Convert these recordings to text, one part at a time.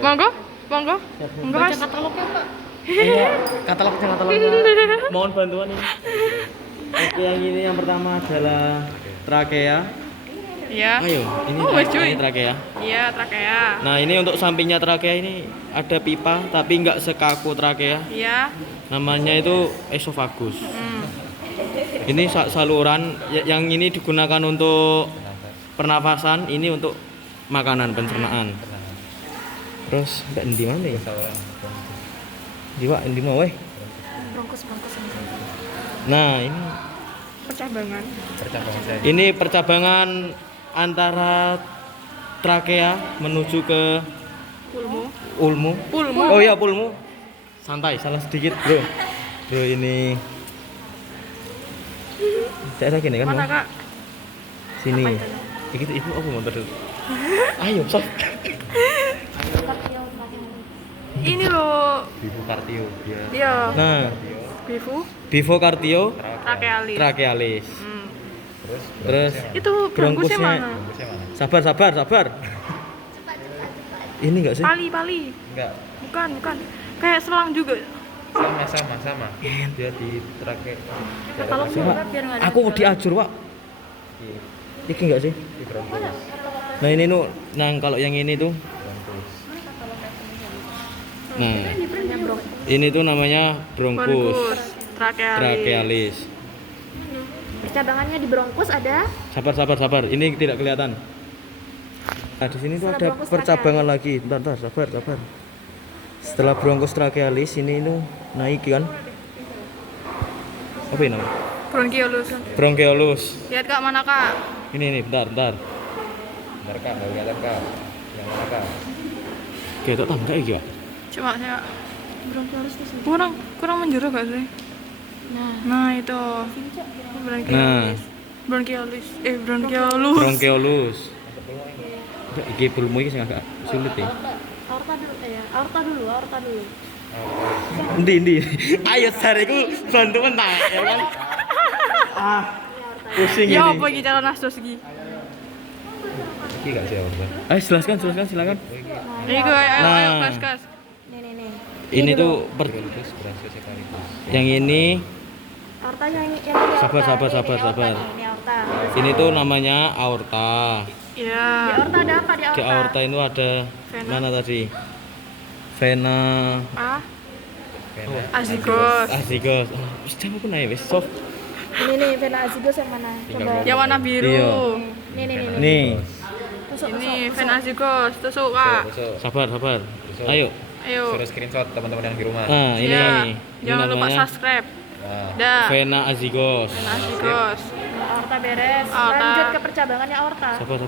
Monggo. Monggo. Monggo Mas. Katalognya, Pak. Iya, katalognya. Mohon bantuan ini. Oke, yang ini yang pertama adalah trakea. Iya. Ayo, ini Oh, wes, cuy. ini trakea. Iya, trakea. Nah, ini untuk sampingnya trakea ini ada pipa tapi nggak sekaku trakea. Iya. Namanya itu esofagus. Ini saluran yang ini digunakan untuk pernafasan, ini untuk makanan pencernaan. Terus mbak di mana ya? Di Pak, di mana weh? Bronkus. Nah, ini Percabangan. ini percabangan antara trakea menuju ke ulmu. Pulmu. Oh iya, pulmu. Santai, salah sedikit, Bro. Bro, ini saya gini kan, Mana Bang? Kak? Sini. Ibu apa motor dulu? Ayo, sob. Ini loh. Bifu Kartio. Iya. Nah, Bifu Kartio trakealis. trakealis. Terus Itu bronkusnya mana? Sabar. Ini enggak sih? Pali. Enggak, Bukan. Kayak selang juga. sama. Dia di trake Katalognya Coba. Pak, biar nggak ada. Aku diajur, Pak. Iki enggak sih? di bronkus. Nah, ini nu, kalau yang ini tuh. Nah, ini tuh namanya bronkus trakealis. Percabangannya di bronkus ada. Sabar. Ini tidak kelihatan. Nah, di sini tuh Setelah ada bronkus percabangan lagi. Bentar, sabar. Setelah bronkus trakealis ini tuh naik kan? Apa ini namanya? Bronkeolus. Lihat Kak, mana Kak? Ini bentar. Bentar Kak, nggak kelihatan Kak. Yang mana Kak? Kayak tangga iki, Pak. Coba saya Bronkiolus di sini. kurang menjuru gak sih? Nah itu Nah. bronkiolus. Bronkeolus. Iki pulmu iki sing agak sulit ya. Aorta dulu. Endi. Ayo sariku bantuan tak ya kan. Pusing ini. Ya apa iki cara nasdos iki? Ini nggak sih Om? Ayo jelaskan silakan. Iku ayo Nah. gas. Nih. Ini tuh Bronkus, bronkus sekaligus. yang ini Aorta yang ini Sabar. Ini aorta. ini tuh namanya aorta. Iya. Di aorta ada apa di aorta? Di aorta itu ada Vena. mana tadi? Vena Azigos. azigos. Wis jam aku naik wis soft. Ini vena azigos yang mana? Coba. Yang warna biru. Iya. Nih. Nih, Tusuk. Ini vena azigos. Tusuk Kak. Besok sabar. Ayo. Ayo. suruh screenshot teman-teman yang di rumah. Nah, ini Iya. ini Jangan lupa namanya subscribe. Nah, Dah. Vena azigos. Vena azigos. Aorta beres. Aorta. Lanjut ke percabangannya aorta. Sabar.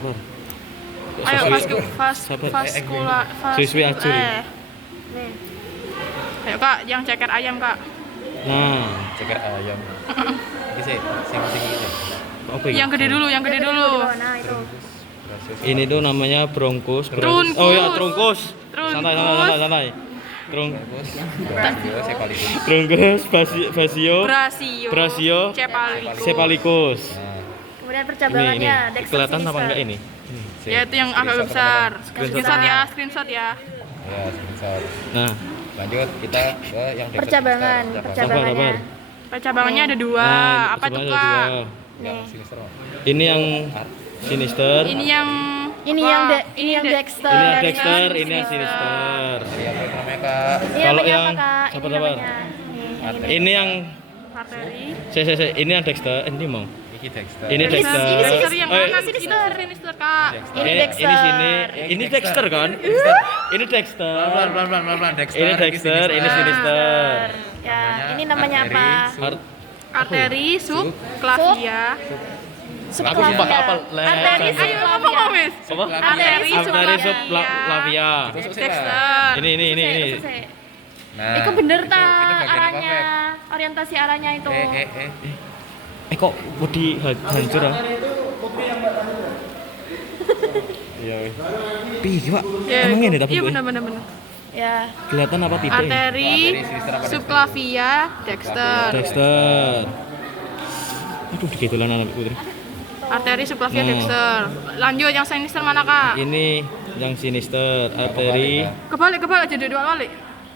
Ayo Sabar. vaskula. Siswi ajur. Nih. Ayo Kak, yang ceker ayam Kak. Nah, ceker ayam. Ini sih, sing ini. apa ini? Yang gede dulu. Yang gede dulu. Nah, itu. Ini tuh namanya bronkus. Trunkus. Oh ya, trunkus. Trunkus. Santai. Bronkus, bronkus sekaligus. Trunkus, basio, Brasio. sepalikus. Nah, Kemudian Ini percabangannya Dexter kelihatan apa sinister. enggak ini? Ya itu yang agak besar. Screenshot. Screenshot ya. ya screenshot. Nah, Lanjut kita ke yang Dexter Percabangan, Sinister. percabangannya. sabar. Percabangannya ada dua. Nah, Apa tuh sebenarnya Kak? ada dua. Yang Nih. sinister. Ini yang sinister. Ini yang Ini yang Dexter. Ini yang Dexter, ini yang sinister. Jadi apa itu namanya Kak? Ini Kalau namanya yang- apa, Kak? Ini sabar. namanya. Nih. Ini yang arteri. ini yang Dexter. Ini mau. Ini Dexter. Ini Dexter. Ini Dexter yang Oh, mana? Sinister. Sinister Kak. Ini Dexter. Ini sini. Ini Dexter kan? Ini Dexter. Pelan-pelan Dexter. Ini Dexter, ini sinister. Ya, ini namanya apa? Arteri, subclavia. Aku sumpah gak apal. Arteri, ayo ngomong Wis. Apa? Arteri Arteri subclavia. subclavia. Dexter. Ini. Selesai. Nah, Itu bener itu ta bagian apa, arahnya, Feb? orientasi arahnya itu. Kok bodi hancur ah? Iya. Piye, Pak? Ya, Emang ini tapi iya benar. Ya, kelihatan apa titik? Arteri, subclavia, Dexter. Dexter. Aduh, digitulan anak putri. Arteri, subclavia, Hmm. Dexter. Lanjut yang sinister mana Kak? Ini yang sinister, arteri. Kebalik jadi dua kali.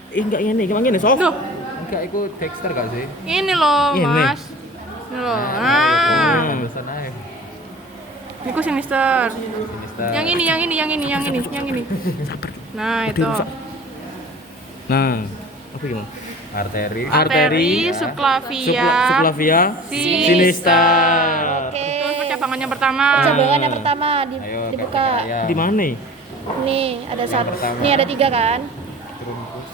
Enggak ini, soft. Loh, Enggak, itu Dexter gak sih? ini loh, Ini. Mas. Ini loh. Nah, Bagusan aja. itu sinister. Sinister. Yang ini. Nah, itu. Nah, apa gimana? Arteri. Arteri, ya. subclavia, Subclavia, sinister. Oke. Terus percabangan yang pertama. Percabangan yang pertama Ayo, dibuka. kayak Di mana nih? Nih ada satu. pertama. Nih ada 3 kan? Terungkus.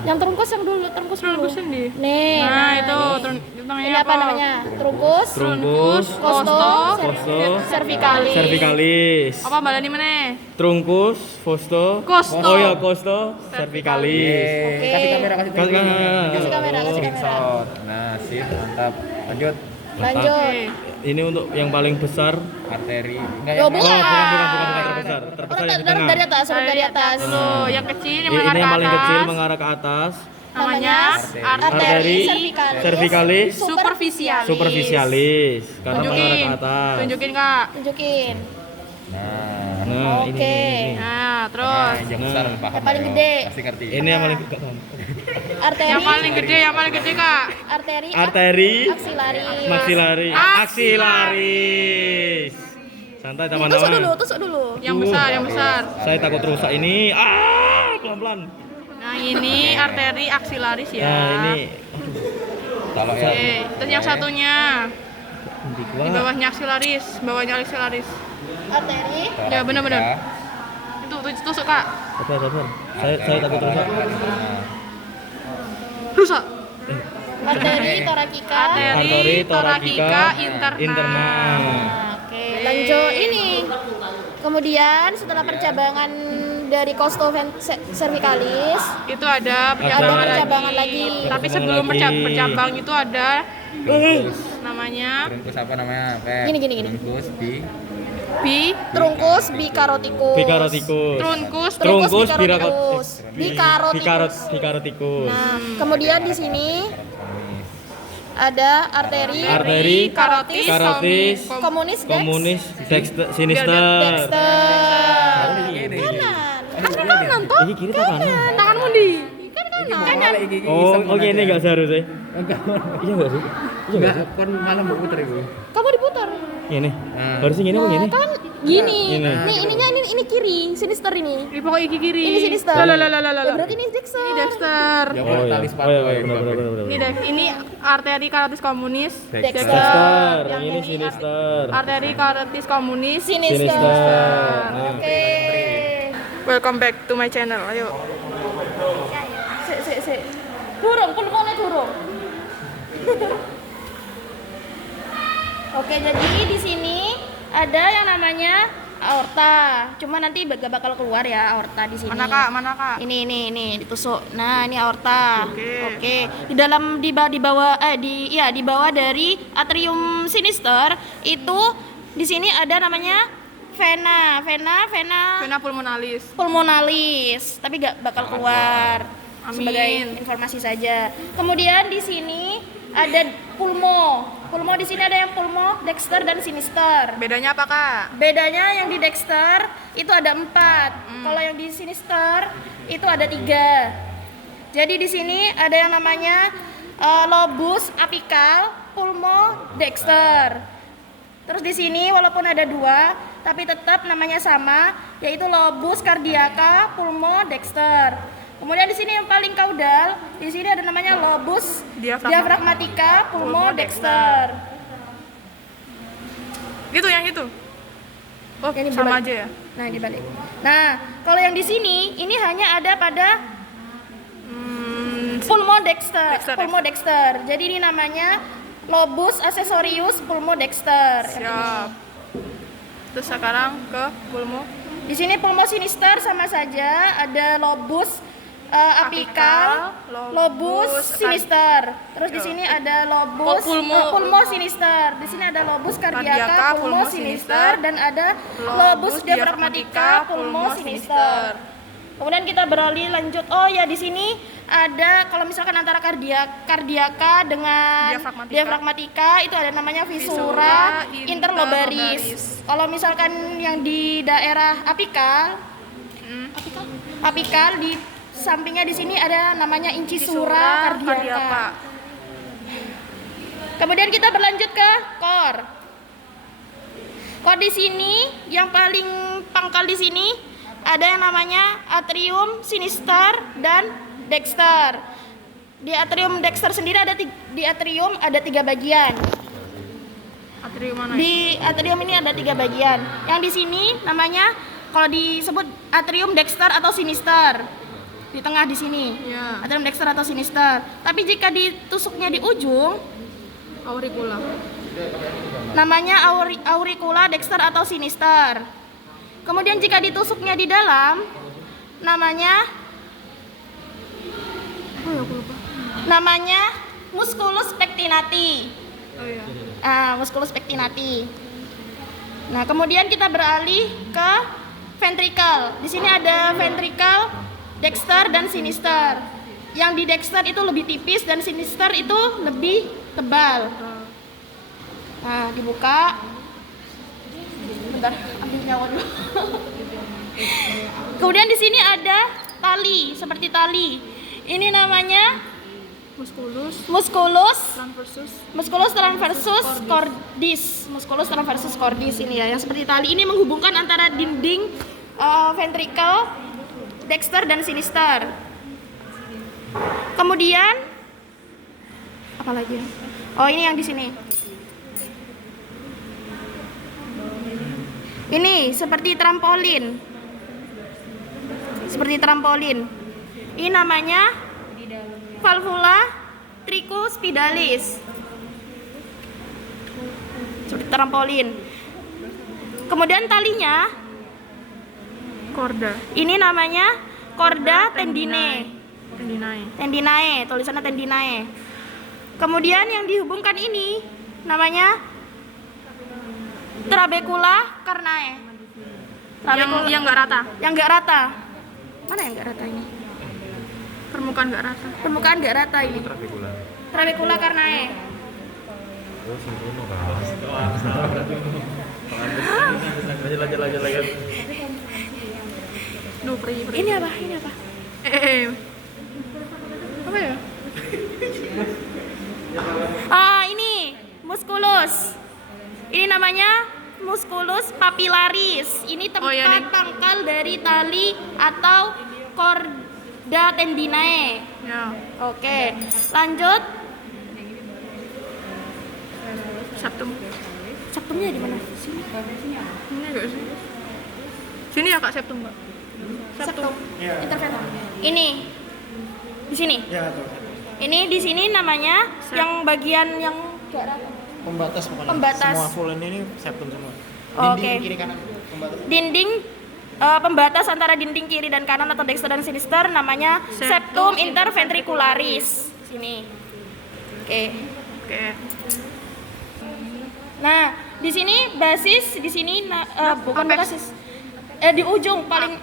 Yang terungkus yang dulu, terungkus dulu. Terungkus ini. Nih. Nah, itu nih. namanya Ini apa namanya? Terungkus. Trunkus, Kosto, Cervikalis. cervikalis. apa balani mana? Trunkus, fosto. Kosto. Oh ya, kosto, cervikalis. Oke. Kasih kamera. Kasih kamera, kasih kamera. Screenshot. Nah, sip, mantap. Lanjut. Lanjut. Oke. Ini untuk yang paling besar. Arteri. Enggak Loh, Oh, bukan. bukan terbesar. Terbesar yang di tengah. Dari atas, dari atas. Dulu, yang kecil yang Ini mengarah yang ke paling atas. kecil mengarah ke atas. Namanya Arteri cervikalis superficialis. superficialis karena mengarah Tunjukin. ke atas. Tunjukin, Kak. Tunjukin. Nah. Nah, Oke. ini. Nah, terus Nah, yang besar Nah. paham. Yang paling ayo. gede. Pasti ngerti. Ini yang paling gede. Arteri. yang paling gede, Kak. Arteri. Arteri Aksilaris. maksilari aksilaris. Santai teman-teman. Tusuk dulu. Yang besar. Saya takut rusak ini. Pelan-pelan. Nah, ini arteri aksilaris ya. Nah, ini Kalau ya. Oke, terus yang satunya di di bawahnya aksilaris, aksilaris. Arteri. Ya, benar-benar. Itu tusuk, Kak. Sabar. Saya takut rusak. Rusak. Arteri torakika. Arteri torakika interna. Nah, oke, lanjut ini. Kemudian setelah percabangan dari cervicalis, Itu ada percabangan, Ada percabangan lagi. Tapi sebelum lagi. percabang itu ada namanya Trungkus apa namanya? Gini. Trungkus di trunkus bikarotikus. Bikarotikus. trunkus. Trunkus bikarotikus. Bikarotikus. Bikarotikus. Nah, kemudian di sini ada arteri Arteri karotis, karotis komunis komunis dexter sinister. dexter. Kanan. Kanan toh? Ini kiri tak kanan? Tanganmu di. Kanan. Oh ini enggak seharusnya. Enggak. Iya enggak sih? Iya enggak sih? Kan malah mau puter itu. Kamu diputar. Ini. Nah. Harusnya gini apa Nah, gini? kan gini. Ini. Nih, ininya ini kiri, sinister ini. Di pokok gigi kiri. Ini sinister. Lah. Ya, berarti ini dexter. Ini Dexter. Ya, Oh iya. tali sepatu. Oh iya, benar. Ini arteri karotis komunis. Dexter. Dexter, Yang ini sinister. Arteri karotis komunis. Sinister. Sinister. Nah. Oke. Welcome back to my channel. Ayo. Sik. Durung, pulmone durung. Oke, jadi di sini ada yang namanya aorta. Cuma nanti gak bakal keluar ya aorta di sini. Mana, Kak? Ini ditusuk. Nah, ini aorta. Oke. Oke. Di dalam di bawah dari atrium sinister itu di sini ada namanya vena Vena pulmonalis, tapi gak bakal keluar. Amin. Sebagai informasi saja. Kemudian di sini ada pulmo. Pulmo di sini ada yang pulmo, dexter dan sinister. Bedanya apa, Kak? Bedanya yang di dexter itu ada 4. Kalau yang di sinister itu ada 3. Jadi di sini ada yang namanya lobus apikal, pulmo, dexter. Terus di sini walaupun ada 2, tapi tetap namanya sama, yaitu lobus cardiaca, pulmo, dexter. Kemudian di sini yang paling kaudal, di sini ada namanya lobus diafragmatica, pulmo, dexter. Gitu yang itu. Oh, Ini sama dibalik. aja ya. Nah, dibalik. Nah, kalau yang di sini ini hanya ada pada pulmo dexter. Jadi ini namanya lobus accessorius pulmo dexter. Siap. Terus sekarang ke pulmo. Di sini pulmo sinister sama saja, ada lobus apikal, lobus sinister. Terus di sini ada lobus pulmo sinister. Di sini ada lobus cardiaca, pulmo sinister, dan ada lobus diafragmatica, pulmo sinister. Kemudian kita beralih lanjut. Oh ya, di sini ada kalau misalkan antara cardiaca dengan diafragmatica itu ada namanya visura interlobaris. Kalau misalkan yang di daerah apikal Apikal di sampingnya di sini ada namanya incisura cardiaca. Kemudian kita berlanjut ke core. Core di sini yang paling pangkal di sini ada yang namanya atrium, sinister, dan dexter. Di atrium dexter sendiri di atrium ada 3 bagian. Atrium mana? Di atrium ini ada 3 bagian. Yang di sini namanya kalau disebut atrium dexter atau sinister. Di tengah di sini. Ya. Atrium dexter atau sinister. Tapi jika ditusuknya di ujung Auricula. namanya auricula dexter atau sinister. Kemudian jika ditusuknya di dalam namanya musculus pectinati. Oh iya. Musculus pectinati. Nah, kemudian kita beralih ke ventricle. Di sini ada ventricle, dexter dan sinister. Yang di dexter itu lebih tipis dan sinister itu lebih tebal. Nah, dibuka. Bentar, ambil nyawa dulu. Kemudian di sini ada tali, seperti tali. Ini namanya musculus transversus cordis. Musculus transversus cordis ini ya, yang seperti tali ini menghubungkan antara dinding ventricle, dexter dan sinister. Kemudian apa lagi? Oh, ini yang di sini. Ini seperti trampolin. Ini namanya valvula tricuspidalis. Seperti trampolin. Kemudian talinya Korda. ini namanya corda tendinae. Tendinae. Tulisannya tendinae. Kemudian yang dihubungkan ini namanya trabecula carnae. Yang nggak rata. Yang nggak rata. Mana yang nggak rata ini? Permukaan nggak rata. Permukaan nggak rata ini. Trabecula carnae. Lanjut. Duh, perih. Ini apa? Apa ya? Ini musculus. Ini namanya musculus papillaris. Ini tempat iya nih. pangkal dari tali atau corda tendinae. Ya. Oke, lanjut. Septumnya di mana? Sini. Ini enggak sih? Sini ya Kak, septum Mbak. Septum. Interventor. Ini. Di sini. Ya, tuh. Ini di sini namanya yang bagian yang nggak rata. Pembatas pokoknya. Pembatas. Semua full ini septum semua. Oke. Dinding kiri kanan pembatas. Dinding pembatas antara dinding kiri dan kanan atau dexter dan sinister namanya septum interventricularis. Sini. Oke. Nah, di sini basis, di sini bukan apex. basis. Di ujung paling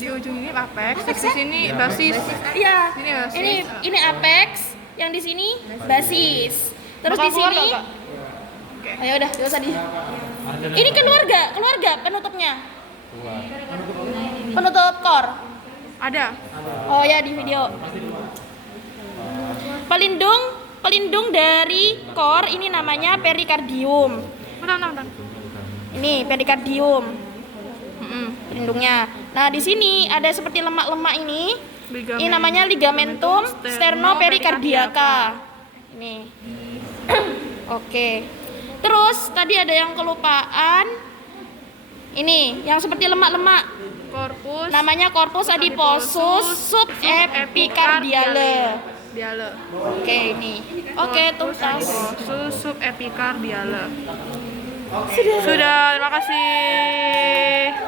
Di ujung ini apex, di sini basis. iya. Ini basis. Ini apex, yang di sini basis. Terus Bakal di keluar sini nggak, Kak? Oke. ayo udah, enggak usah di. Ini keluarga penutupnya. Penutup core. Ada. Oh ya, di video. Pelindung dari core ini namanya perikardium. Bentar. Ini perikardium. Pelindungnya. Nah, di sini ada seperti lemak-lemak ini. Ini namanya ligamentum sternopericardiaca. Ini. Oke. Terus tadi ada yang kelupaan. Ini yang seperti lemak-lemak. Corpus. Namanya corpus adiposus subepicardiale. Diale. Oke, ini. Oke, tuntas. Corpus subepicardiale. Sudah, terima kasih.